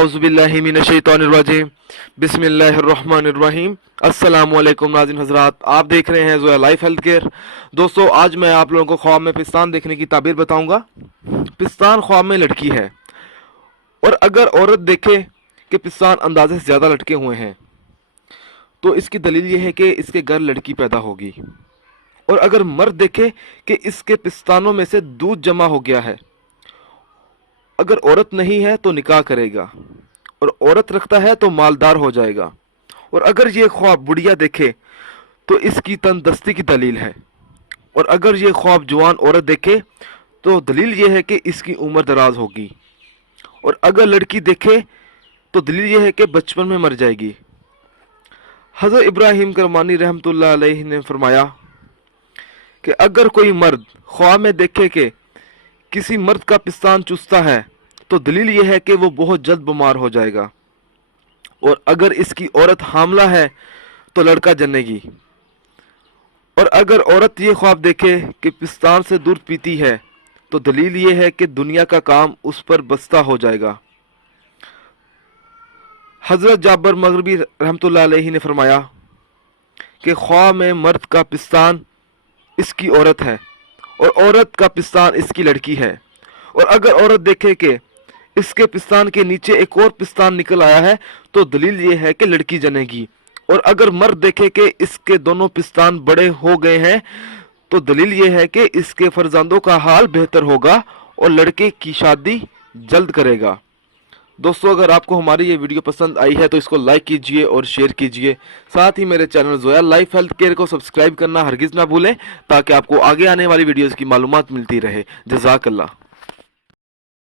आउज़ुबिल्लाहि मिनश्शैतानिर्रजीम बिस्मिल्लाहिर्रहमानिर्रहीम। अस्सलाम वालेकुम नाज़रीन हज़रात, आप देख रहे हैं ज़ोया लाइफ हेल्थ केयर। दोस्तों, आज मैं आप लोगों को ख्वाब में पिस्तान देखने की ताबीर बताऊंगा। पिस्तान ख्वाब में लटकी है, और अगर औरत देखे कि पिस्तान अंदाजे से ज़्यादा लटके हुए हैं तो इसकी दलील ये है कि इसके घर लड़की पैदा होगी। और अगर मर्द देखे कि इसके पिस्तानों में से दूध जमा हो गया है, अगर औरत नहीं है तो निकाह करेगा, और औरत रखता है तो मालदार हो जाएगा। और अगर ये ख्वाब बुढ़िया देखे तो इसकी तंदुरुस्ती की दलील है। और अगर ये ख्वाब जवान औरत देखे तो दलील ये है कि इसकी उम्र दराज होगी। और अगर लड़की देखे तो दलील ये है कि बचपन में मर जाएगी। हज़रत इब्राहिम करमानी रहमतुल्लाह अलैहि ने फरमाया कि अगर कोई मर्द ख्वाब में देखे कि किसी मर्द का पिस्तान चुसता है तो दलील यह है कि वो बहुत जल्द बीमार हो जाएगा। और अगर इसकी औरत हामला है तो लड़का जनेगी। और अगर औरत ये ख्वाब देखे कि पिस्तान से दूध पीती है तो दलील ये है कि दुनिया का काम उस पर बस्ता हो जाएगा। हज़रत जाबर मगरबी रहमतुल्लाह अलैहि ने फरमाया कि ख्वाब में मर्द का पिस्तान इसकी औरत है और औरत का पिस्तान इसकी लड़की है। और अगर औरत देखे कि इसके पिस्तान के नीचे एक और पिस्तान निकल आया है तो दलील ये है कि लड़की जनेगी। और अगर मर्द देखे कि इसके दोनों पिस्तान बड़े हो गए हैं तो दलील ये है कि इसके फर्जंदों का हाल बेहतर होगा और लड़के की शादी जल्द करेगा। दोस्तों, अगर आपको हमारी ये वीडियो पसंद आई है तो इसको लाइक कीजिए और शेयर कीजिए। साथ ही मेरे channel Zoya life health care को सब्सक्राइब करना हरगिज़ ना भूलें ताकि आपको आगे आने वाली वीडियोज़ की मालूमात मिलती रहे। जज़ाकल्लाह।